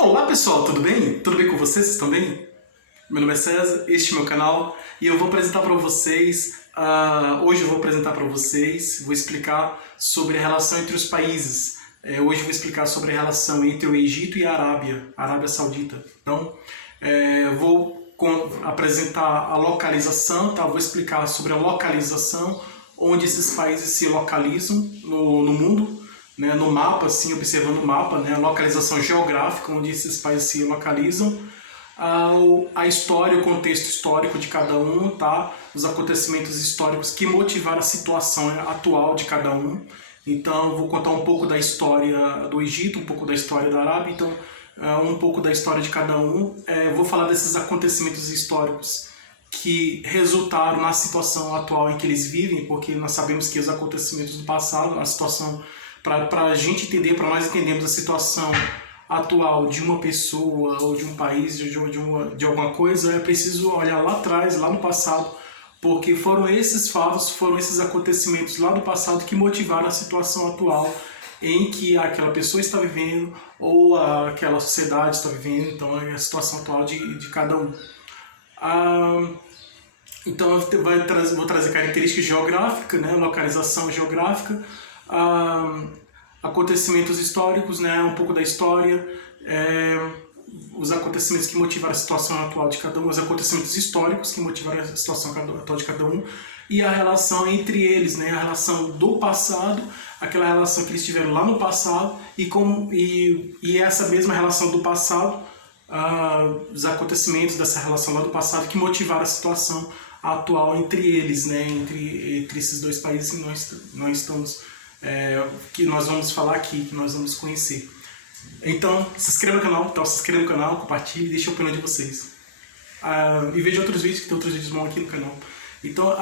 Olá pessoal, tudo bem? Tudo bem com vocês? Vocês estão bem? Meu nome é César, este é meu canal e eu vou apresentar para vocês, hoje eu vou apresentar para vocês, vou explicar sobre a relação entre os países. Hoje eu vou explicar sobre a relação entre o Egito e a Arábia Saudita. Então, apresentar a localização, tá? Vou explicar sobre a localização, onde esses países se localizam no mundo, né, no mapa, assim, observando o mapa, né, a localização geográfica onde esses países se localizam, a história, o contexto histórico de cada um, tá? Os acontecimentos históricos que motivaram a situação atual de cada um. Então, eu vou contar um pouco da história do Egito, um pouco da história da Arábia, então, um pouco da história de cada um. Vou falar desses acontecimentos históricos que resultaram na situação atual em que eles vivem, porque nós sabemos que os acontecimentos do passado, a situação, para a gente entender, para nós entendermos a situação atual de uma pessoa ou de um país, de alguma coisa, é preciso olhar lá atrás, lá no passado, porque foram esses fatos, foram esses acontecimentos lá do passado que motivaram a situação atual em que aquela pessoa está vivendo ou aquela sociedade está vivendo. Então é a situação atual de cada um. Então eu vou trazer características geográficas, né, localização geográfica, acontecimentos históricos, né, um pouco da história, os acontecimentos que motivaram a situação atual de cada um, os acontecimentos históricos que motivaram a situação atual de cada um, e a relação entre eles, né, a relação do passado, aquela relação que eles tiveram lá no passado, e essa mesma relação do passado, os acontecimentos dessa relação lá do passado que motivaram a situação atual entre eles, né, entre esses dois países que nós estamos, que nós vamos falar aqui, que nós vamos conhecer. Então, se inscreva no canal, compartilhe e deixe a opinião de vocês. E veja outros vídeos, que tem outros vídeos bons aqui no canal. Então,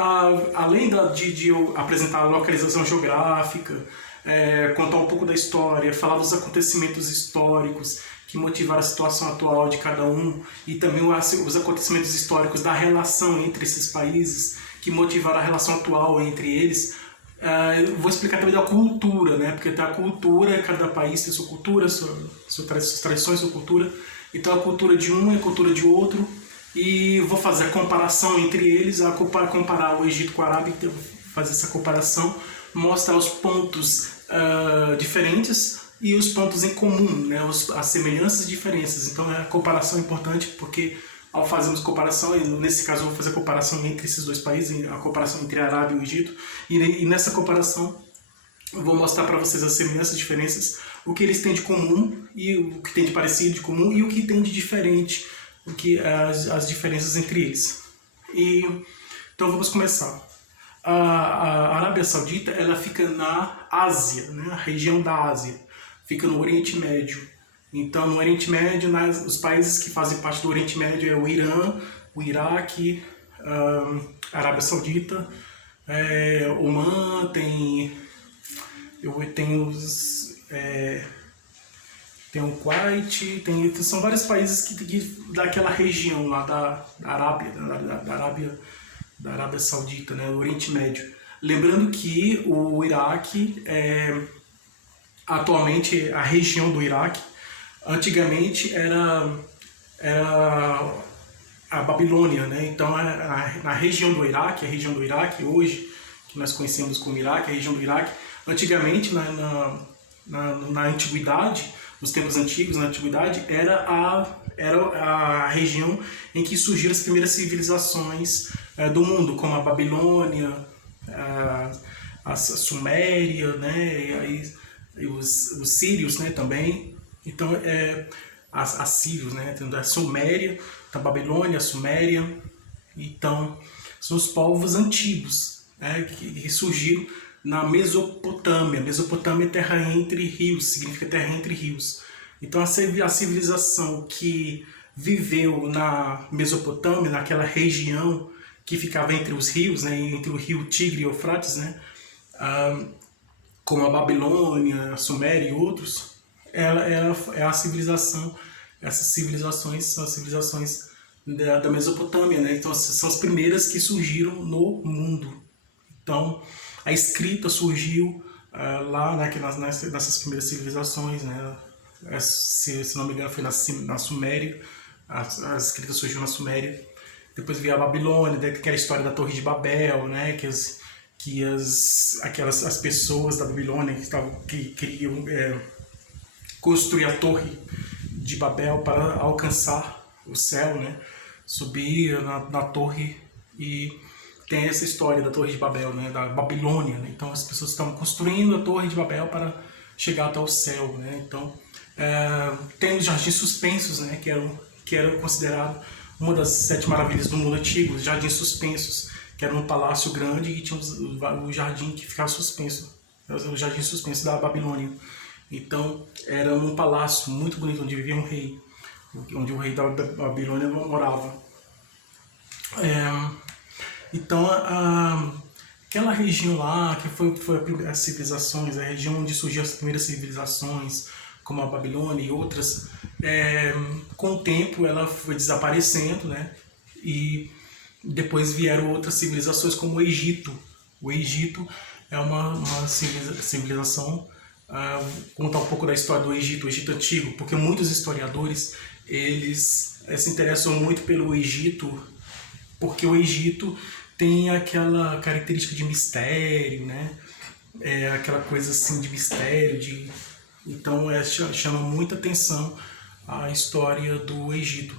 além de eu apresentar a localização geográfica, contar um pouco da história, falar dos acontecimentos históricos que motivaram a situação atual de cada um, e também os acontecimentos históricos da relação entre esses países que motivaram a relação atual entre eles, vou explicar também da cultura, né? Porque a cultura, cada país tem sua cultura, suas tradições, sua cultura. Então a cultura de um é a cultura de outro, e vou fazer a comparação entre eles, comparar o Egito com a Arábia, então fazer essa comparação, mostrar os pontos diferentes e os pontos em comum, né, as semelhanças e diferenças. Então a comparação é importante, porque ao fazermos comparação, nesse caso eu vou fazer a comparação entre esses dois países, a comparação entre a Arábia e o Egito, e nessa comparação eu vou mostrar para vocês as semelhanças e diferenças, o que eles têm de comum, e o que tem de parecido, de comum, e o que tem de diferente, as diferenças entre eles. Então vamos começar. A Arábia Saudita, ela fica na Ásia, né, a região da Ásia, fica no Oriente Médio. Então, no Oriente Médio, os países que fazem parte do Oriente Médio é o Irã, o Iraque, a Arábia Saudita, Omã, tem o Kuwait, são vários países daquela região lá da Arábia Saudita, né, do Oriente Médio. Lembrando que o Iraque, atualmente a região do Iraque, antigamente era a Babilônia, né? Então na região do Iraque hoje, que nós conhecemos como Iraque, a região do Iraque, antigamente na antiguidade, nos tempos antigos, na antiguidade, era a região em que surgiram as primeiras civilizações do mundo, como a Babilônia, a Suméria, né? E os sírios, né, também. Então, as sírios, né, da Suméria, da Babilônia, a Suméria. Então, são os povos antigos, né, que surgiram na Mesopotâmia. Mesopotâmia é terra entre rios, significa terra entre rios. Então, a civilização que viveu na Mesopotâmia, naquela região que ficava entre os rios, né, entre o rio Tigre e Eufrates, né, como a Babilônia, a Suméria e outros, ela é a civilização, essas civilizações são as civilizações da Mesopotâmia, né? Então são as primeiras que surgiram no mundo. Então a escrita surgiu lá nessas primeiras civilizações, né? se não me engano foi na Suméria, a escrita surgiu na Suméria. Depois veio a Babilônia, aquela história da Torre de Babel, né, as pessoas da Babilônia que queriam construir a Torre de Babel para alcançar o céu, né, subir na torre, e tem essa história da Torre de Babel, né, da Babilônia, né? Então as pessoas estão construindo a Torre de Babel para chegar até o céu, né? Então tem os jardins suspensos, né, que eram considerados uma das 7 maravilhas do mundo antigo, os jardins suspensos, que era um palácio grande e tinha o jardim que ficava suspenso, o jardim suspenso da Babilônia. Então era um palácio muito bonito onde vivia um rei, onde o rei da Babilônia morava. Então aquela região lá que foi as civilizações, a região onde surgiu as primeiras civilizações, como a Babilônia e outras, com o tempo ela foi desaparecendo, né? E depois vieram outras civilizações como o Egito. O Egito é uma civilização. Contar um pouco da história do Egito, o Egito antigo, porque muitos historiadores eles se interessam muito pelo Egito, porque o Egito tem aquela característica de mistério, né? Aquela coisa assim de mistério, então chama muita atenção a história do Egito.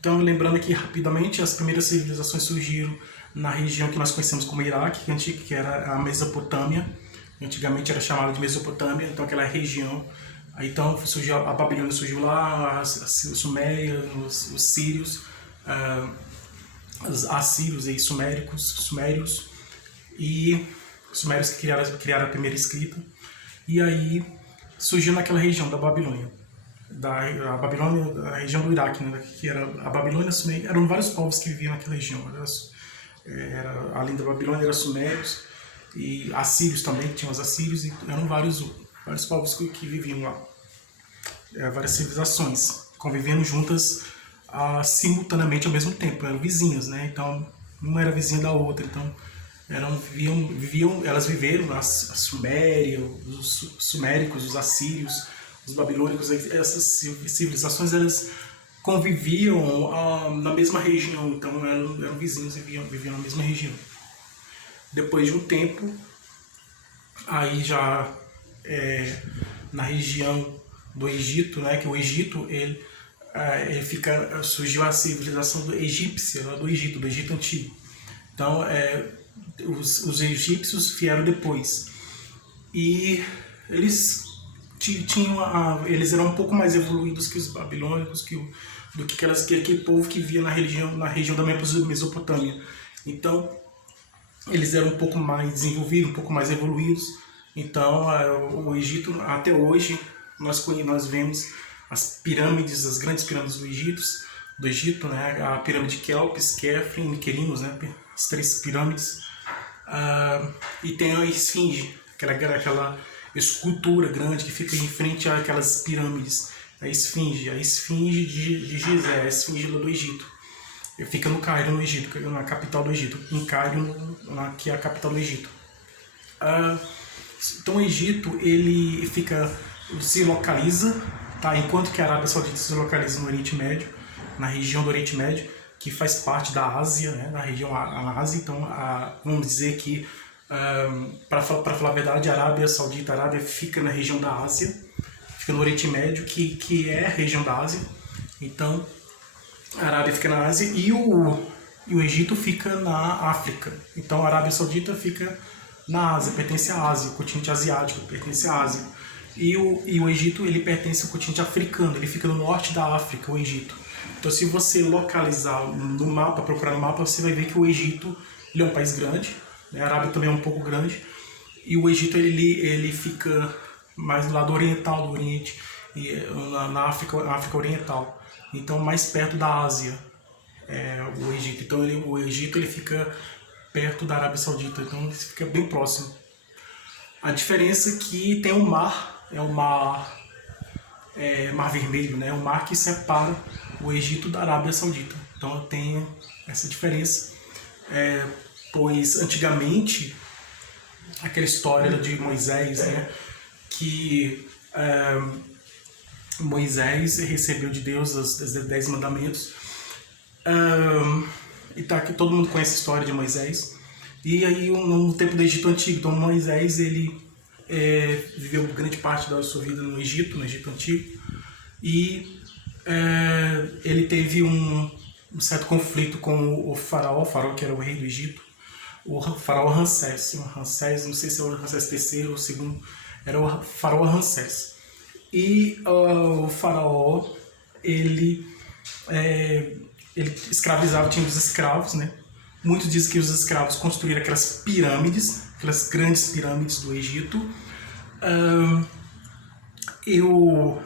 Então, lembrando aqui rapidamente, as primeiras civilizações surgiram na região que nós conhecemos como Iraque, que era a Mesopotâmia. Antigamente era chamada de Mesopotâmia, então aquela região. Então surgiu a Babilônia, surgiu lá, os Sumérios, os Sírios, os Assírios e Sumérios, e os Sumérios que criaram a primeira escrita. E aí surgiu naquela região da Babilônia. A Babilônia, a região do Iraque, né, que era a Babilônia, Suméria, eram vários povos que viviam naquela região. Além da Babilônia, eram Sumérios e Assírios também, que tinham os Assírios, e eram vários povos que viviam lá. Várias civilizações convivendo juntas simultaneamente ao mesmo tempo, eram vizinhas, né? Então uma era vizinha da outra, então elas viveram a Suméria, os suméricos, os assírios, os babilônicos. Essas civilizações elas conviviam na mesma região, então eram vizinhos e viviam na mesma região. Depois de um tempo, aí já na região do Egito, né, que o Egito surgiu a civilização egípcia, lá do Egito antigo. Então os egípcios vieram depois, e eles eles eram um pouco mais evoluídos que os babilônicos, do que aquele povo que via na região da Mesopotâmia. Então eles eram um pouco mais desenvolvidos, um pouco mais evoluídos. Então o Egito, até hoje, nós vemos as grandes pirâmides do Egito, né? A pirâmide de Quéops, Quefren e Miquerinos, né? As 3 pirâmides. E tem a esfinge, aquela escultura grande que fica em frente àquelas pirâmides. A esfinge de Gizé, a esfinge do Egito. Fica no Cairo, no Egito, na capital do Egito. Em Cairo, que é a capital do Egito. Então o Egito ele se localiza, tá? Enquanto que a Arábia Saudita se localiza no Oriente Médio, na região do Oriente Médio, que faz parte da Ásia, né? Na região Ásia. Então vamos dizer que, para falar a verdade, a Arábia Saudita, a Arábia fica na região da Ásia, fica no Oriente Médio, que é a região da Ásia. Então a Arábia fica na Ásia e o Egito fica na África. Então a Arábia Saudita fica na Ásia, pertence à Ásia, o continente asiático pertence à Ásia. E o Egito ele pertence ao continente africano, ele fica no norte da África, o Egito. Então se você localizar no mapa, procurar no mapa, você vai ver que o Egito ele é um país grande, né? A Arábia também é um pouco grande, e o Egito ele fica mais do lado oriental do Oriente, na África Oriental. Então mais perto da Ásia, o Egito. Então o Egito ele fica perto da Arábia Saudita, então ele fica bem próximo. A diferença é que tem um mar, Mar Vermelho, né? O mar que separa o Egito da Arábia Saudita. Então tem essa diferença, pois antigamente aquela história de Moisés, né? Que Moisés recebeu de Deus os 10 mandamentos. E tá aqui, todo mundo conhece a história de Moisés. E aí, no tempo do Egito Antigo, então Moisés, ele viveu grande parte da sua vida no Egito Antigo. E ele teve um certo conflito com o faraó que era o rei do Egito, o faraó Ramsés, não sei se é o Ramsés III ou o segundo, era o faraó Ramsés. E o faraó, ele escravizava, tinha os escravos, né? Muitos dizem que os escravos construíram aquelas pirâmides, aquelas grandes pirâmides do Egito. E o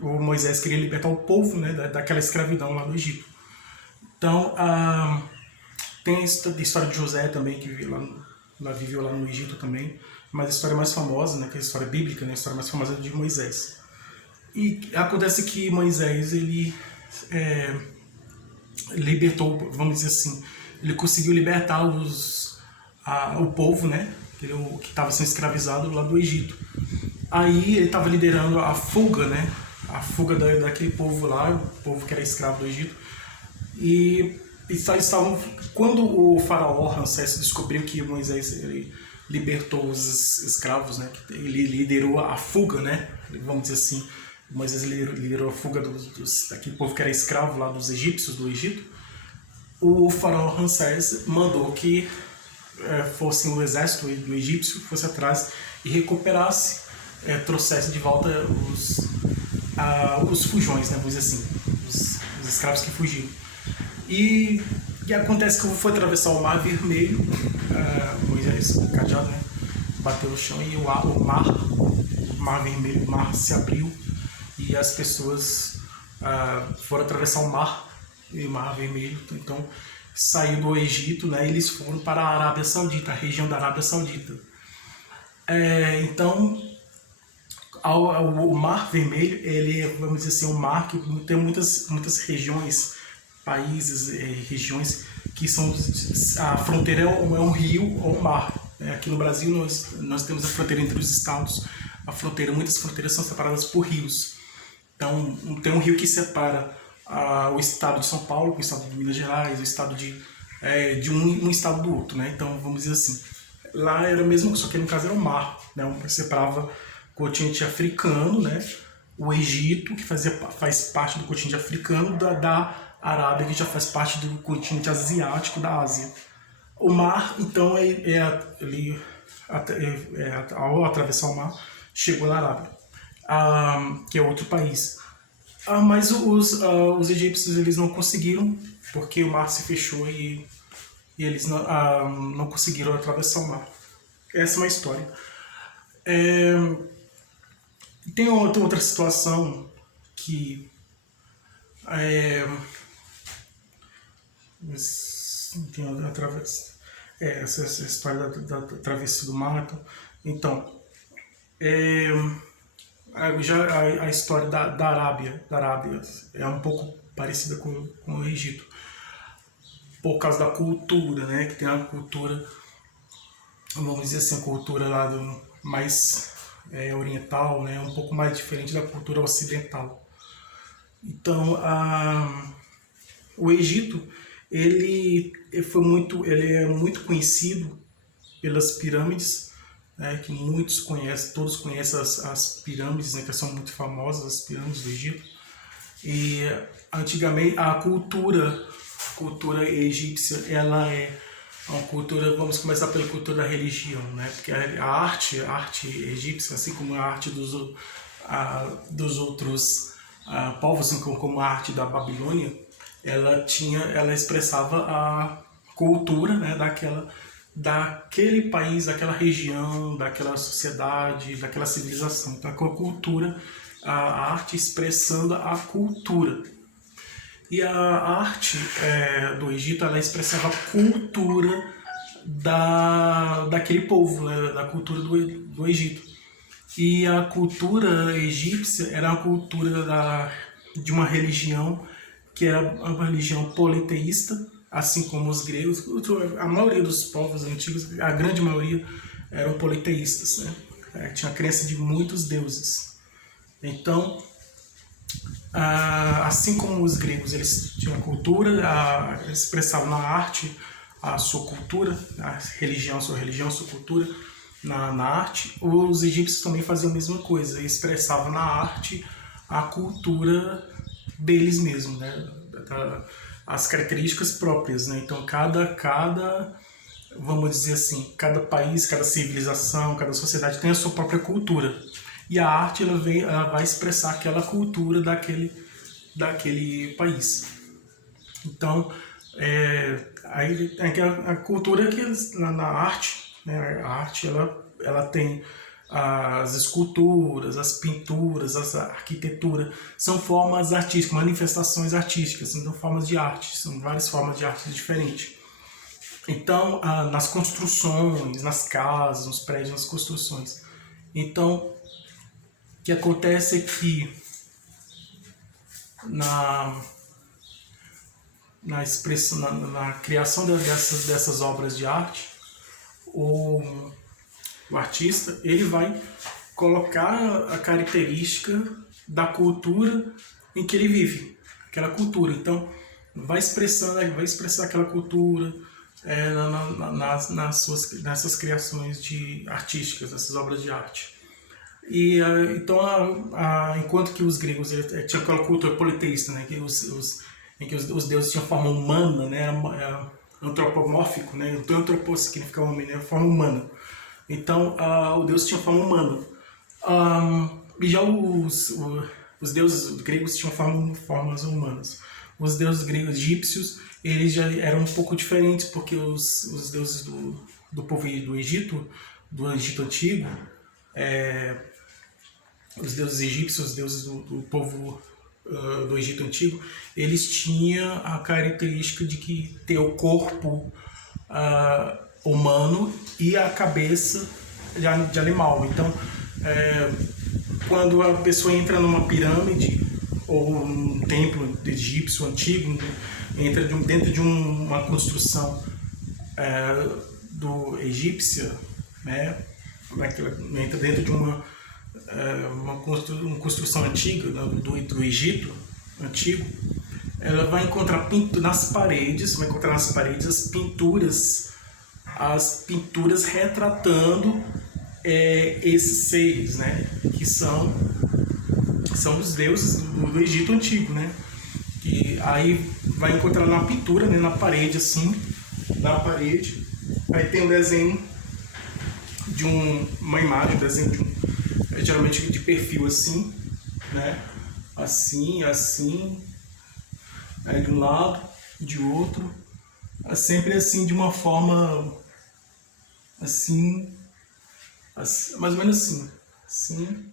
Moisés queria libertar o povo, né, daquela escravidão lá do Egito. Então, tem a história de José também, que viveu lá no Egito também, mas a história mais famosa, né, que é a história bíblica, né, a história mais famosa é de Moisés. E acontece que Moisés, ele libertou, vamos dizer assim, ele conseguiu libertar o povo, né, que estava sendo escravizado lá do Egito. Aí ele estava liderando a fuga, né, a fuga daquele povo lá, o povo que era escravo do Egito. E quando o faraó Ramsés descobriu que Moisés ele libertou os escravos, né, ele liderou a fuga, né, vamos dizer assim, Moisés liderou a fuga daquele povo que era escravo lá dos egípcios do Egito. O faraó Ramsés mandou que fosse o exército do egípcio fosse atrás e recuperasse, trouxesse de volta os fujões, né, vamos dizer assim, os escravos que fugiram. E acontece que foi atravessar o Mar Vermelho, Moisés, o cajado, né, bateu no chão e o Mar Vermelho, o mar se abriu e as pessoas foram atravessar o Mar Vermelho. Então, saiu do Egito, né, eles foram para a Arábia Saudita, a região da Arábia Saudita. Então, o Mar Vermelho, ele, vamos dizer assim, um mar que tem muitas regiões, países, regiões que são a fronteira é um rio ou um mar. Aqui no Brasil nós temos a fronteira entre os estados. Muitas fronteiras são separadas por rios. Então tem um rio que separa o estado de São Paulo, o estado de Minas Gerais, o estado de um estado do outro, né? Então vamos dizer assim, lá era mesmo, só que no caso era um mar, né? Separava o continente africano, né? O Egito, que faz parte do continente africano, da Arábia, que já faz parte do continente asiático, da Ásia. O mar, então, ao atravessar o mar, chegou na Arábia, que é outro país. Mas os egípcios eles não conseguiram, porque o mar se fechou e eles não conseguiram atravessar o mar. Essa é uma história. Tem outra situação que essa história da travessia do mar. Então, a história da Arábia é um pouco parecida com o Egito, por causa da cultura, né? Que tem a cultura, vamos dizer assim, a cultura lá mais oriental, né? Um pouco mais diferente da cultura ocidental. Então, o Egito, ele é muito conhecido pelas pirâmides, né, que muitos conhecem, todos conhecem as pirâmides, né, que são muito famosas, as pirâmides do Egito. E antigamente a cultura egípcia, ela é uma cultura, vamos começar pela cultura da religião, né, porque a arte egípcia, assim como a arte dos outros povos, como a arte da Babilônia, ela expressava a cultura, né, daquele país, daquela região, daquela sociedade, daquela civilização. Então, a cultura, a arte expressando a cultura. E a arte do Egito, ela expressava a cultura daquele povo, né, da cultura do Egito. E a cultura egípcia era a cultura de uma religião que era uma religião politeísta, assim como os gregos. A maioria dos povos antigos, a grande maioria, eram politeístas, né? Tinha a crença de muitos deuses. Então, assim como os gregos, eles tinham a cultura, eles expressavam na arte a sua cultura, a sua religião, a sua cultura na arte, os egípcios também faziam a mesma coisa, expressavam na arte a cultura deles mesmos, né? As características próprias, né? Então vamos dizer assim, cada país, cada civilização, cada sociedade tem a sua própria cultura. E a arte ela vai expressar aquela cultura daquele país. Então, aí tem a cultura que na arte, né? A arte ela tem as esculturas, as pinturas, a arquitetura, são formas artísticas, manifestações artísticas, são formas de arte, são várias formas de arte diferentes. Então, nas construções, nas casas, nos prédios, nas construções. Então, o que acontece é que na expressão, na criação dessas obras de arte, o artista ele vai colocar a característica da cultura em que ele vive, aquela cultura. Então, vai expressar aquela cultura nessas criações artísticas, nessas obras de arte. E então, enquanto que os gregos tinham aquela cultura politeísta, né, em que os deuses tinham forma humana, né, era antropomórfico, né, então antropos significa homem, né, forma humana. Então, o deus tinha forma humana. E já os deuses gregos tinham formas humanas. Os deuses gregos egípcios, eles já eram um pouco diferentes, porque os deuses do povo do Egito antigo, os deuses egípcios, os deuses do povo do Egito antigo, eles tinham a característica de ter o corpo humano e a cabeça de animal. Então, quando a pessoa entra numa pirâmide ou um templo egípcio antigo, entra dentro de uma construção do egípcia, né? Entra dentro de uma construção antiga do Egito antigo, ela vai encontrar nas paredes as pinturas retratando esses seres, né? Que são os deuses do Egito antigo, né? E aí vai encontrar na pintura, né? Na parede, assim, aí tem um desenho de uma imagem, geralmente de perfil assim, né? Assim, de um lado, de outro, sempre assim, de uma forma assim, mais ou menos assim,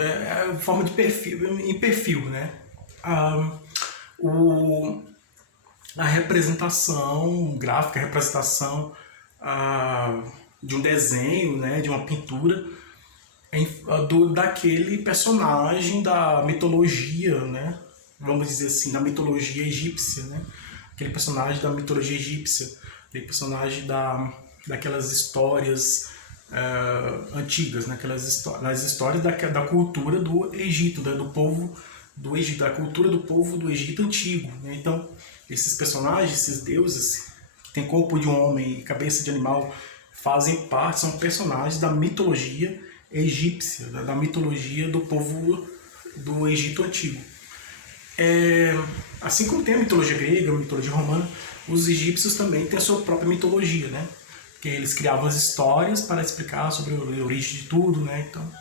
é forma de perfil, em perfil, né? A representação gráfica, a representação de um desenho, né, de uma pintura daquele personagem da mitologia, né, vamos dizer assim, da mitologia egípcia, né, aquele personagem da mitologia egípcia, aquele personagem daquelas histórias antigas, né, das histórias da cultura do Egito, do povo do Egito, da cultura do povo do Egito antigo, né? Então, esses personagens, esses deuses, que têm corpo de um homem e cabeça de animal, são personagens da mitologia egípcia, da mitologia do povo do Egito antigo. Assim como tem a mitologia grega, a mitologia romana, os egípcios também têm a sua própria mitologia, né? Porque eles criavam as histórias para explicar sobre a origem de tudo, né? Então,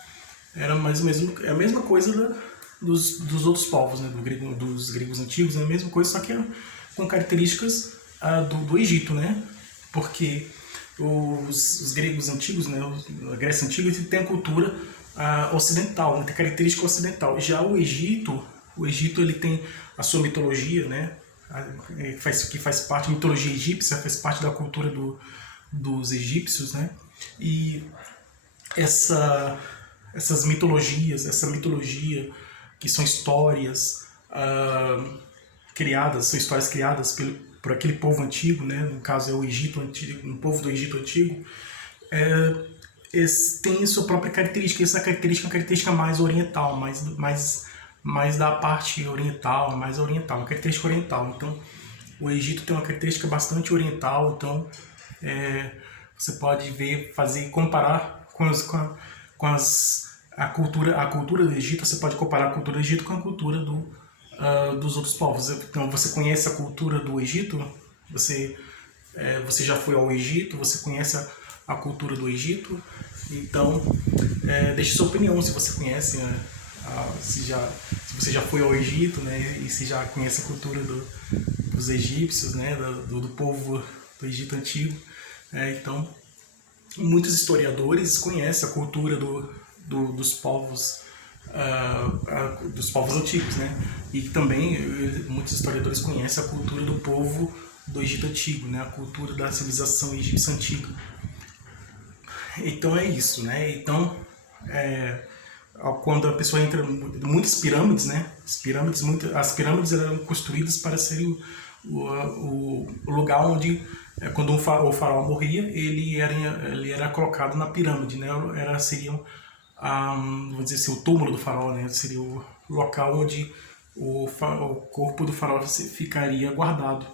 era mais ou menos a mesma coisa dos outros povos, né? Dos gregos antigos, é a mesma coisa, só que com características do Egito, né? Porque os gregos antigos, né? A Grécia Antiga, tem a cultura ocidental, né? Tem característica ocidental. Já o Egito ele tem a sua mitologia, né? Que faz parte da mitologia egípcia, faz parte da cultura dos egípcios, né? E essas mitologias, essa mitologia que são histórias criadas por aquele povo antigo, né? No caso é o Egito antigo, um povo do Egito antigo, tem sua própria característica. Essa característica é uma característica mais oriental, mais da parte oriental, mais oriental, uma característica oriental. Então, o Egito tem uma característica bastante oriental, então você pode comparar a cultura do Egito. Você pode comparar a cultura do Egito com a cultura dos outros povos. Então, você conhece a cultura do Egito? Você já foi ao Egito? Você conhece a cultura do Egito? Então, deixe sua opinião se você conhece, se você já foi ao Egito, né? E se já conhece a cultura dos egípcios, né? Do povo do Egito antigo. Então, muitos historiadores conhecem a cultura dos povos antigos, né? E também muitos historiadores conhecem a cultura do povo do Egito antigo, né? A cultura da civilização egípcia antiga. Então é isso, né? Então, quando a pessoa entra, muitas pirâmides, né? As pirâmides eram construídas para ser o lugar onde, quando o faraó morria, ele era colocado na pirâmide, né? Seria vamos dizer assim, o túmulo do faraó, né? Seria o local onde o corpo do faraó ficaria guardado,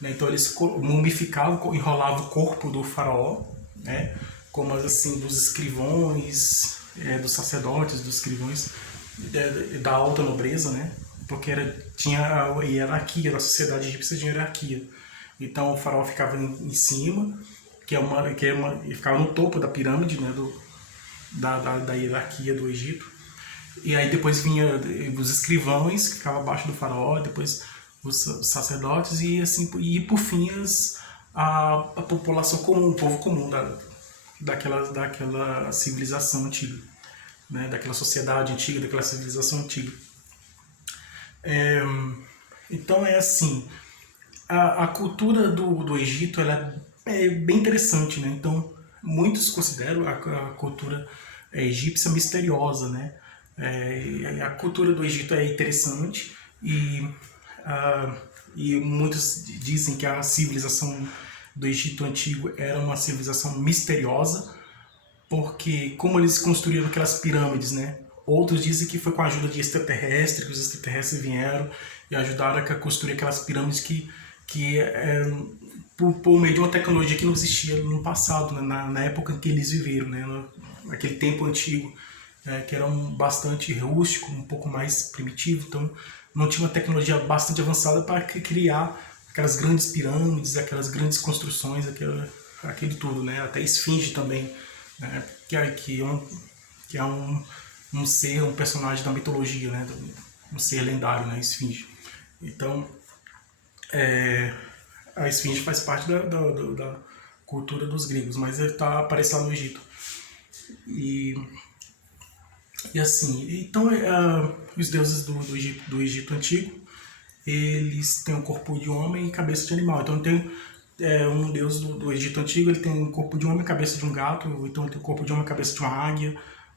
né? Então eles mumificavam, enrolavam o corpo do faraó, né? Como assim, dos escrivões, dos sacerdotes, dos escrivões da alta nobreza, né? Porque tinha a hierarquia da sociedade egípcia, tinha hierarquia. Então o faraó ficava em cima, ele ficava no topo da pirâmide, né? Da hierarquia do Egito. E aí depois vinha os escrivães, que ficavam abaixo do faraó, depois os sacerdotes e por fim a população comum, o povo comum daquela civilização antiga, né? Daquela sociedade antiga, daquela civilização antiga. Então assim, a cultura do Egito ela é bem interessante, né? Então muitos consideram a cultura egípcia misteriosa, né? A cultura do Egito é interessante e muitos dizem que a civilização do Egito antigo era uma civilização misteriosa, porque como eles construíram aquelas pirâmides, né? Outros dizem que foi com a ajuda de extraterrestres, que os extraterrestres vieram e ajudaram a construir aquelas pirâmides por meio de uma tecnologia que não existia no passado, né? na época em que eles viveram, né? Naquele tempo antigo, que era bastante rústico, um pouco mais primitivo, então não tinha uma tecnologia bastante avançada para criar aquelas grandes pirâmides, aquelas grandes construções, aquele tudo, né? Até Esfinge também, né? Que é um ser, um personagem da mitologia, né? Um ser lendário, né? Esfinge. Então, a Esfinge faz parte da cultura dos gregos, mas ele aparece lá no Egito. E assim, então os deuses do Egito antigo, eles têm um corpo de homem e cabeça de animal. Então tem um deus do Egito antigo, ele tem um corpo de homem e cabeça de um gato, então tem um corpo de homem e cabeça de uma águia,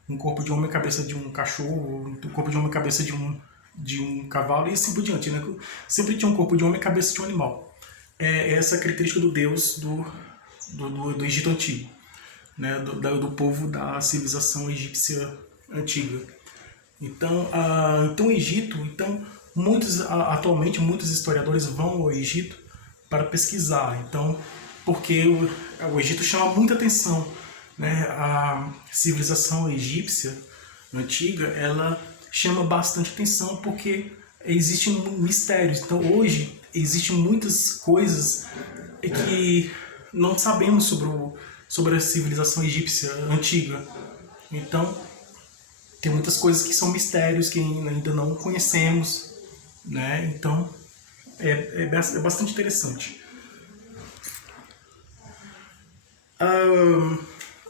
um corpo de homem e cabeça de um cachorro, um corpo de homem e cabeça de um cavalo e assim por diante, né? Sempre tinha um corpo de homem e cabeça de um animal. Essa é a característica do deus do Egito antigo, né? Do povo da civilização egípcia antiga. Então, o Egito, atualmente muitos historiadores vão ao Egito para pesquisar. Então, porque o Egito chama muita atenção, né? A civilização egípcia antiga, ela chama bastante atenção porque existem mistérios. Então, hoje existem muitas coisas que não sabemos sobre a civilização egípcia antiga. Então, tem muitas coisas que são mistérios que ainda não conhecemos, né? Então, é bastante interessante.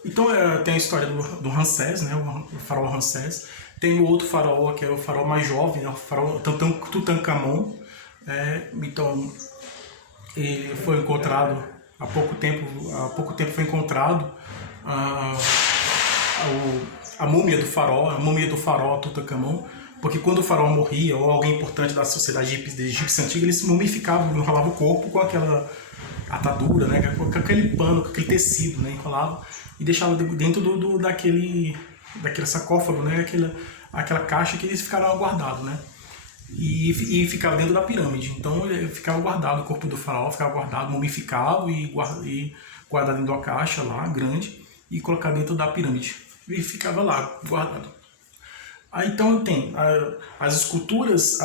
Então, tem a história do Ramsés, né? O faraó Ramsés. Tem o outro faraó, que é o faraó mais jovem, né? O faraó Tutankhamon. Então, ele foi encontrado há pouco tempo foi encontrado a múmia do faraó Tutankhamon Porque quando o faraó morria, ou alguém importante da sociedade egípcia antiga, eles mumificavam, enrolavam o corpo com aquela atadura, né, com aquele pano, com aquele tecido, né, enrolava e deixava dentro daquele sarcófago, né, aquela caixa que eles ficaram guardados, né, e ficava dentro da pirâmide. Então ele ficava guardado, o corpo do faraó ficava guardado, mumificado e guardado dentro de uma caixa lá, grande, e colocado dentro da pirâmide. E ficava lá, guardado. Aí então tem as esculturas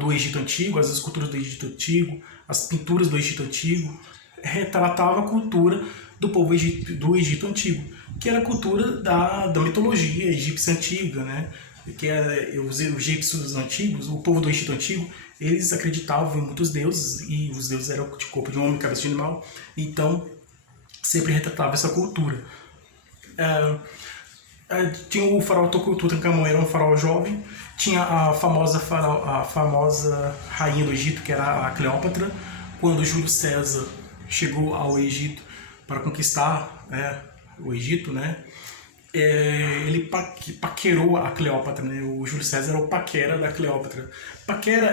do Egito Antigo, as esculturas do Egito Antigo, as pinturas do Egito Antigo, retratavam a cultura do povo do Egito Antigo, que era a cultura da mitologia egípcia antiga, né? Que os egípcios antigos, o povo do Egito Antigo, eles acreditavam em muitos deuses, e os deuses eram de corpo de homem, cabeça de animal, então sempre retratava essa cultura. Tinha o faraó Tutancâmon, era um faraó jovem, tinha a famosa rainha do Egito, que era a Cleópatra. Quando Júlio César chegou ao Egito para conquistar, o Egito, né, ele paquerou a Cleópatra, né? O Júlio César era o paquera da Cleópatra. Paquera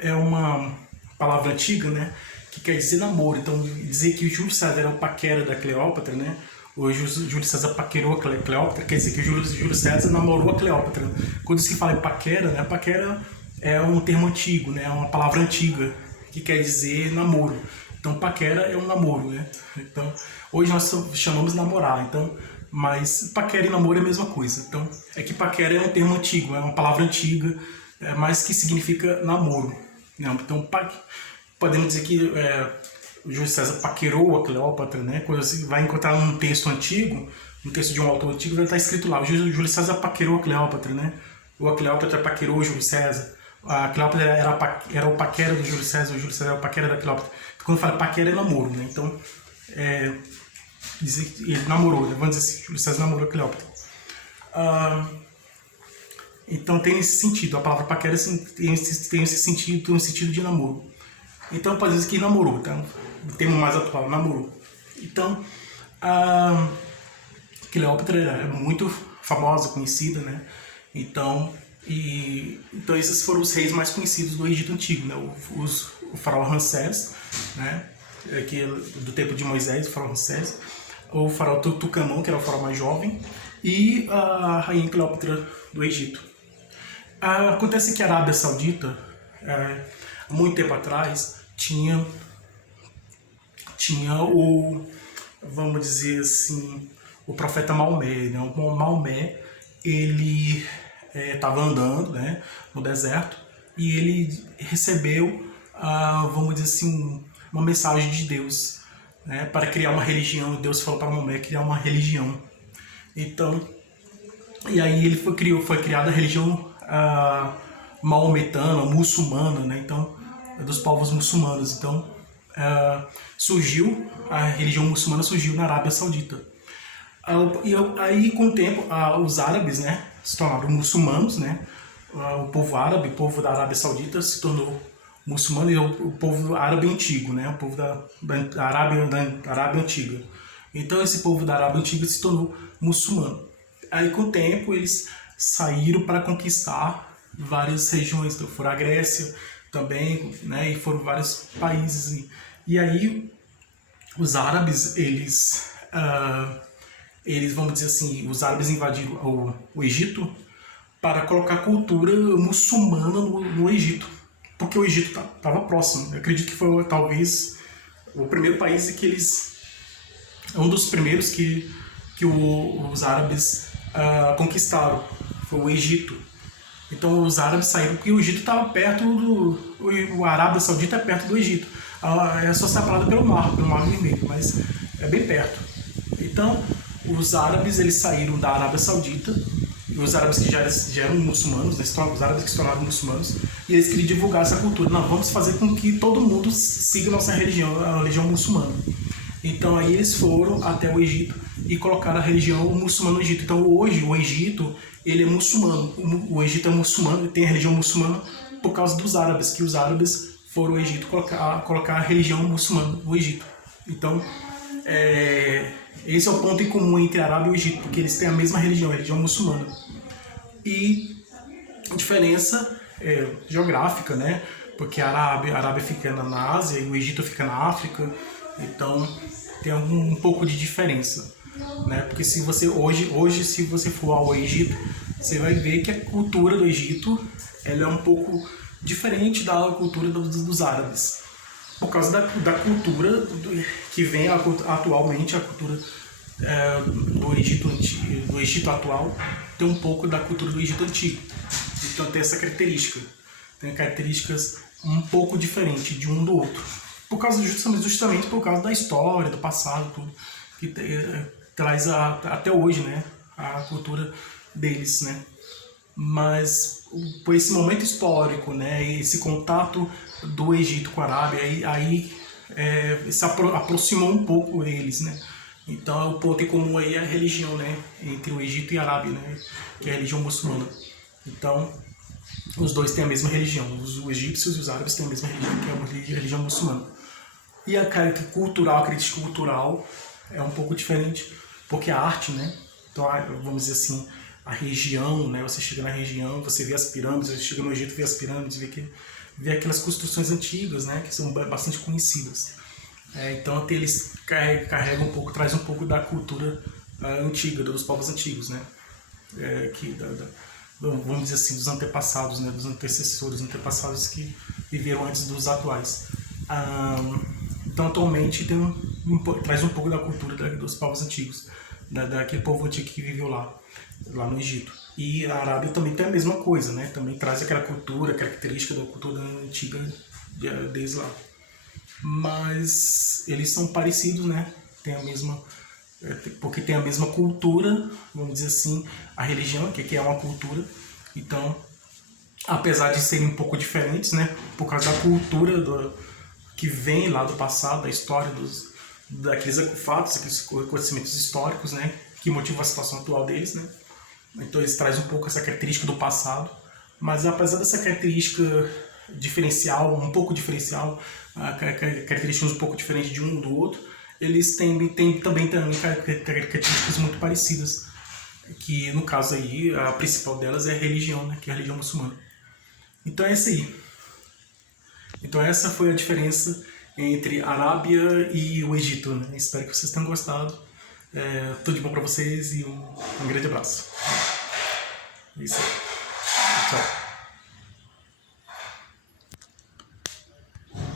é uma palavra antiga, né, que quer dizer namoro. Então, dizer que o Júlio César era o paquera da Cleópatra, né, o Júlio César paquerou a Cleópatra, quer dizer que o Júlio César namorou a Cleópatra. Quando se fala em paquera, né, paquera é um termo antigo, né, é uma palavra antiga que quer dizer namoro. Então, paquera é um namoro, né? Então, hoje nós chamamos namorar, então, mas paquera e namoro é a mesma coisa. Então, é que paquera é um termo antigo, é uma palavra antiga, mas que significa namoro, né? Então, podemos dizer que o Júlio César paquerou a Cleópatra, né? Quando você vai encontrar um texto antigo, um texto de um autor antigo, vai estar escrito lá: o Júlio César paquerou a Cleópatra, né? Ou a Cleópatra paquerou o Júlio César. A Cleópatra era o paquera do Júlio César, o Júlio César era o paquera da Cleópatra. Quando fala paquera é namoro, né? Então, dizer que ele namorou, né? Vamos dizer assim, Júlio César namorou a Cleópatra. Então tem esse sentido, a palavra paquera tem esse sentido de namoro. Então pode dizer que namorou, tá? O termo mais atual, namorou. Então, Cleópatra era muito famosa, conhecida, né? Então esses foram os reis mais conhecidos do Egito Antigo, né? O faraó Ramsés, né? Que do tempo de Moisés, o faraó Ramsés, o faraó Tutancâmon, que era o faraó mais jovem, e a rainha Cleópatra do Egito. Acontece que a Arábia Saudita, há muito tempo atrás, tinha vamos dizer assim, o profeta Maomé, né? O Maomé, ele estava andando, né, no deserto, e ele recebeu, vamos dizer assim, uma mensagem de Deus, né, para criar uma religião. Deus falou para Maomé criar uma religião. Então, e aí ele foi criada a religião maometana, muçulmana, né? Então, dos povos muçulmanos. Então, a religião muçulmana surgiu na Arábia Saudita. E aí, com o tempo, os árabes, né, se tornaram muçulmanos, né? O povo árabe, o povo da Arábia Saudita, se tornou muçulmano, e o povo árabe antigo, né? O povo da Arábia Antiga. Então, esse povo da Arábia Antiga se tornou muçulmano. Aí, com o tempo, eles saíram para conquistar várias regiões. Então, foram a Grécia também, né? E foram vários países. E aí, os árabes, eles, vamos dizer assim, os árabes invadiram o Egito para colocar cultura muçulmana no Egito, porque o Egito estava próximo. Eu acredito que foi talvez o primeiro país que um dos primeiros que os árabes conquistaram, foi o Egito. Então os árabes saíram porque o Egito estava perto a Arábia Saudita é perto do Egito. É só separada pelo Mar Vermelho, mas é bem perto. Então os árabes, eles saíram da Arábia Saudita, e os árabes que já eram muçulmanos, né, os árabes que se tornaram muçulmanos, e eles queriam divulgar essa cultura. Não, vamos fazer com que todo mundo siga nossa religião, a religião muçulmana. Então aí eles foram até o Egito e colocaram a religião muçulmana no Egito. Então hoje o Egito, ele é muçulmano. O Egito é muçulmano, tem a religião muçulmana por causa dos árabes, que os árabes foram ao Egito colocar a religião muçulmana no Egito. Então esse é o ponto em comum entre a Arábia e o Egito, porque eles têm a mesma religião, a religião muçulmana. E diferença geográfica, né? Porque a Arábia fica na Ásia e o Egito fica na África, então tem um pouco de diferença, né? Porque se você hoje se você for ao Egito, você vai ver que a cultura do Egito ela é um pouco diferente da cultura dos árabes, por causa da cultura que vem atualmente, a cultura do Egito atual tem um pouco da cultura do Egito antigo. Então tem essa característica, tem características um pouco diferentes de um do outro, por causa justamente por causa da história, do passado, tudo que traz até hoje, né, a cultura deles, né? Mas por esse momento histórico, né, esse contato do Egito com a Arábia, aí se aproximou um pouco eles, né? Então o ponto em comum aí é a religião, né, entre o Egito e a Arábia, né, que é a religião muçulmana. Então os dois têm a mesma religião, os egípcios e os árabes têm a mesma religião, que é a religião muçulmana. E a característica cultural é um pouco diferente, porque a arte, né, então vamos dizer assim, a região, né, você chega na região, você vê as pirâmides, você chega no Egito, vê as pirâmides, vê aquelas construções antigas, né, que são bastante conhecidas. Então eles carregam um pouco, traz um pouco da cultura antiga, dos povos antigos, né, vamos dizer assim, dos antepassados, né, dos antecessores, antepassados que viveram antes dos atuais. Então atualmente traz um pouco da cultura dos povos antigos, daquele povo antigo que viveu lá no Egito. E a Arábia também tem a mesma coisa, né? Também traz aquela cultura, característica da cultura antiga deles lá. Mas eles são parecidos, né? Tem a mesma, porque tem a mesma cultura, vamos dizer assim, a religião, que é uma cultura. Então, apesar de serem um pouco diferentes, né? Por causa da cultura que vem lá do passado, da história, daqueles fatos, aqueles acontecimentos históricos, né? Que motivam a situação atual deles, né? Então eles trazem um pouco essa característica do passado, mas apesar dessa característica diferencial, um pouco diferencial, características um pouco diferentes de um do outro, eles também têm características muito parecidas, que no caso aí, a principal delas é a religião, né, que é a religião muçulmana. Então é isso aí. Então essa foi a diferença entre a Arábia e o Egito, né? Espero que vocês tenham gostado. Tudo de bom para vocês e um grande abraço. É isso aí. Tchau.